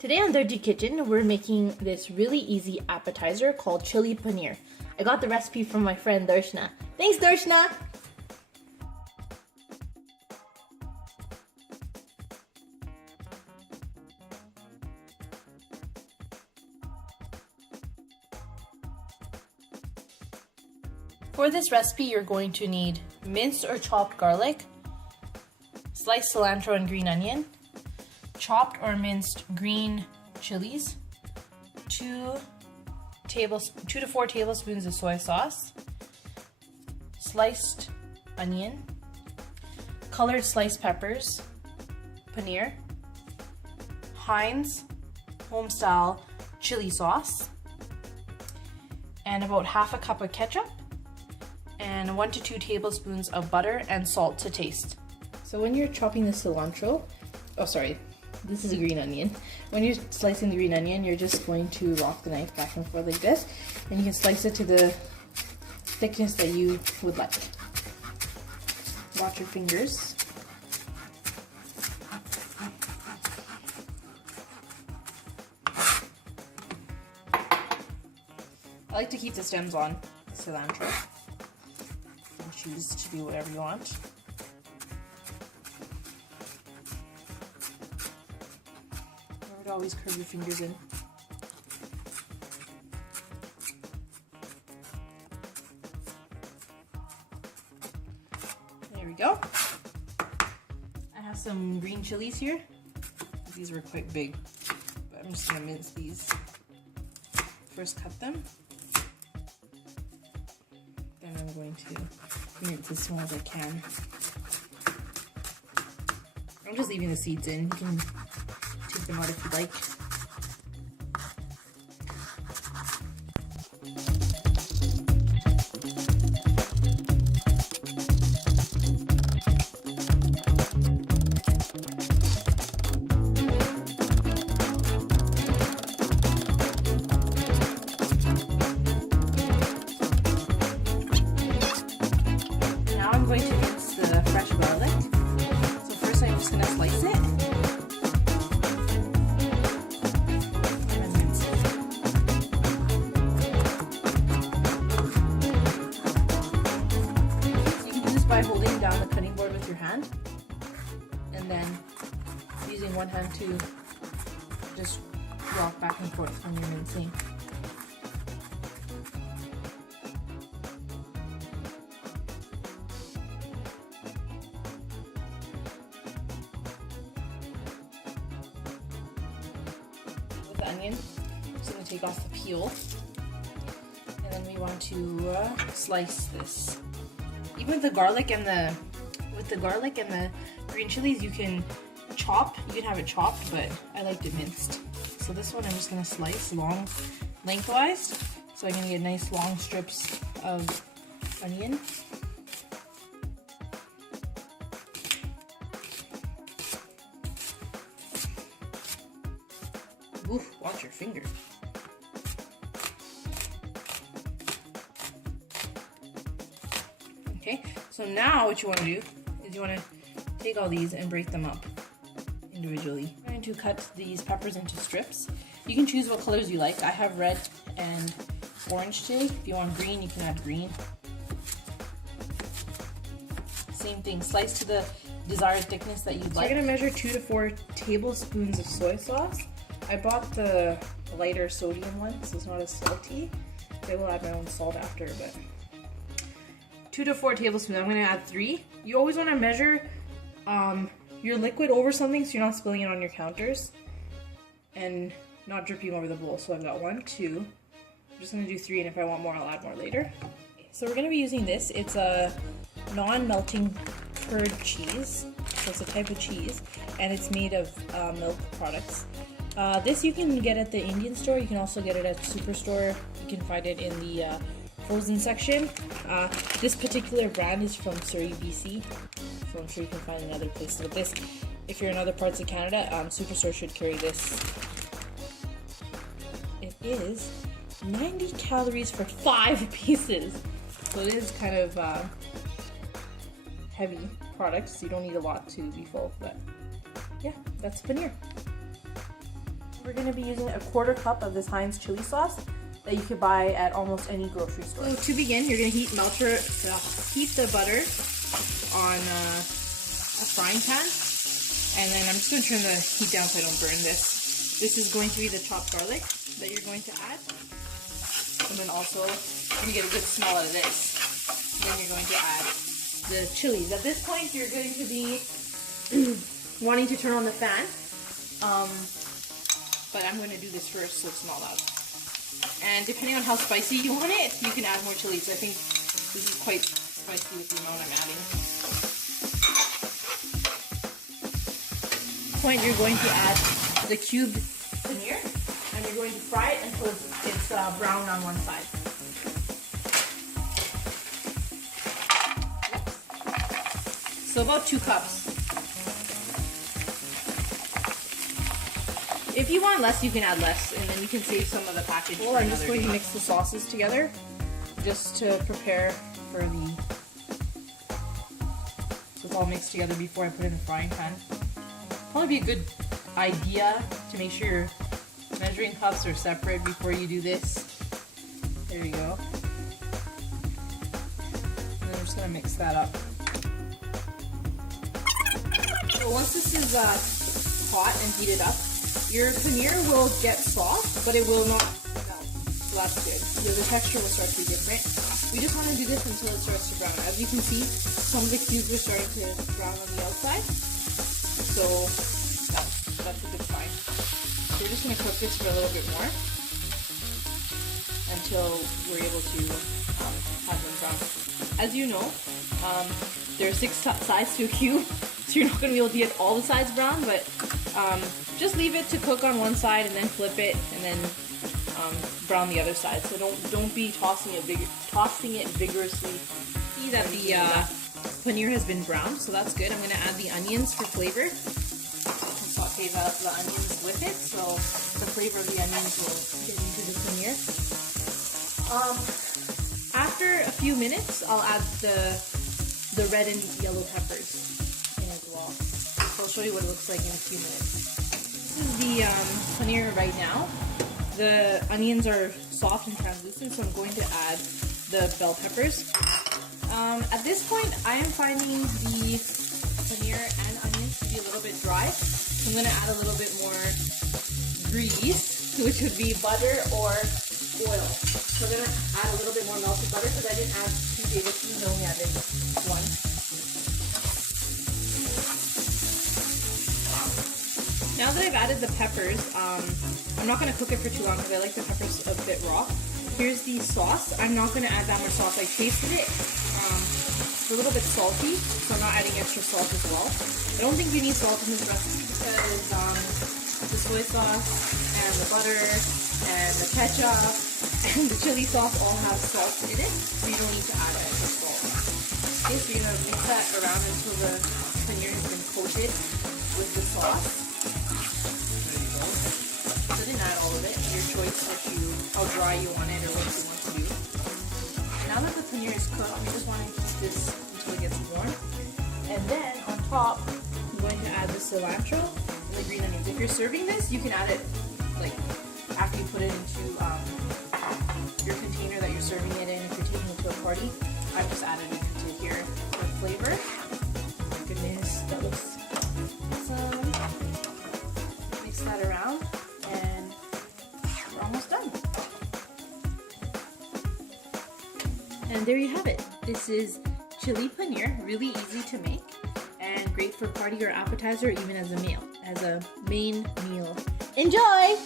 Today on Darji Kitchen, we're making this really easy appetizer called chili paneer. I got the recipe from my friend Darshna. Thanks, Darshna! For this recipe, you're going to need minced or chopped garlic, sliced cilantro and green onion, chopped or minced green chilies, 2 to 4 tablespoons of soy sauce, sliced onion, colored sliced peppers, paneer, Heinz home-style chili sauce, and about half a cup of ketchup, and 1 to 2 tablespoons of butter and salt to taste. So when you're chopping the cilantro, this is a green onion. When you're slicing the green onion, you're just going to rock the knife back and forth like this, and you can slice it to the thickness that you would like. Watch your fingers. I like to keep the stems on cilantro. You can choose to do whatever you want. Remember to always curve your fingers in. There we go. I have some green chilies here. These were quite big, but I'm just gonna mince these. First cut them. Then I'm going to mince as small as I can. I'm just leaving the seeds in. You can take them out if you like. Now I'm going to mince the fresh garlic. So first I'm just going to slice it. By holding down the cutting board with your hand and then using one hand to just rock back and forth when you're mincing. With the onion, I'm just going to take off the peel, and then we want to slice this. Even with the garlic and the green chilies, you can have it chopped, but I liked it minced. So this one I'm just gonna slice lengthwise. So I'm gonna get nice long strips of onion. Oof, watch your fingers. Okay, so now what you want to do is you want to take all these and break them up individually. I'm going to cut these peppers into strips. You can choose what colors you like. I have red and orange today. If you want green, you can add green. Same thing, slice to the desired thickness that you'd like. I'm going to measure 2 to 4 tablespoons of soy sauce. I bought the lighter sodium one, so it's not as salty. I will add my own salt after, but 2 to 4 tablespoons. I'm going to add 3. You always want to measure your liquid over something so you're not spilling it on your counters and not dripping over the bowl. So I've got 1, 2. I'm just going to do 3, and if I want more, I'll add more later. So we're going to be using this. It's a non-melting curd cheese. So it's a type of cheese, and it's made of milk products. This you can get at the Indian store. You can also get it at Superstore. You can find it in the frozen section. This particular brand is from Surrey, BC, so I'm sure you can find it in other places. But this, if you're in other parts of Canada, Superstore should carry this. It is 90 calories for 5 pieces, so it is kind of heavy products. You don't need a lot to be full, but yeah, that's paneer. We're going to be using a 1/4 cup of this Heinz chili sauce that you could buy at almost any grocery store. So to begin, you're going to heat the butter on a frying pan, and then I'm just going to turn the heat down so I don't burn this. This is going to be the chopped garlic that you're going to add, and then also you're going to get a good smell out of this. Then you're going to add the chilies. At this point, you're going to be wanting to turn on the fan, but I'm going to do this first so it's not loud. And depending on how spicy you want it, you can add more chilies. I think this is quite spicy with the amount I'm adding. At this point, you're going to add the cubed paneer, and you're going to fry it until it's brown on one side. So about 2 cups. If you want less, you can add less, and then you can save some of the package. Or I'm just going to mix the sauces together, just to prepare for the. So it's all mixed together before I put it in the frying pan. Probably be a good idea to make sure your measuring cups are separate before you do this. There you go. And then I'm just gonna mix that up. So once this is hot and heated up, your paneer will get soft, but it will not melt. So that's good. The texture will start to be different. We just want to do this until it starts to brown. As you can see, some of the cubes are starting to brown on the outside. So that's a good sign. So we're just going to cook this for a little bit more until we're able to have them brown. As you know, there are 6 sides to a cube, so you're not going to be able to get all the sides brown, but just leave it to cook on one side and then flip it and then brown the other side. So don't be tossing it vigorously. See that the paneer has been browned, so that's good. I'm going to add the onions for flavor. I can saute the onions with it, so the flavor of the onions will get into the paneer. After a few minutes, I'll add the red and yellow peppers in as well. So I'll show you what it looks like in a few minutes. This is the paneer right now. The onions are soft and translucent, so I'm going to add the bell peppers. At this point, I am finding the paneer and onions to be a little bit dry. So I'm going to add a little bit more grease, which would be butter or oil. So I'm going to add a little bit more melted butter because I didn't add 2 tablespoons, I only added 1. Now that I've added the peppers, I'm not going to cook it for too long because I like the peppers a bit raw. Here's the sauce. I'm not going to add that much sauce. I tasted it. It's a little bit salty, so I'm not adding extra salt as well. I don't think you need salt in this recipe because the soy sauce and the butter and the ketchup and the chili sauce all have salt in it, so you don't need to add extra salt. Okay, so you're going to mix that around until the paneer has been coated with the sauce. So I didn't add all of it. Your choice how dry you want it or what you want to do. Now that the paneer is cooked, we just want to heat this until it gets warm. And then on top, I'm going to add the cilantro and the green onions. If you're serving this, you can add it like after you put it into your container that you're serving it in. If you're taking it to a party, I've just added it into here for flavor. Oh my goodness, that looks awesome. Mix that around and we're almost done. And there you have it. This is chili paneer, really easy to make and great for party or appetizer or even as a meal, as a main meal. Enjoy!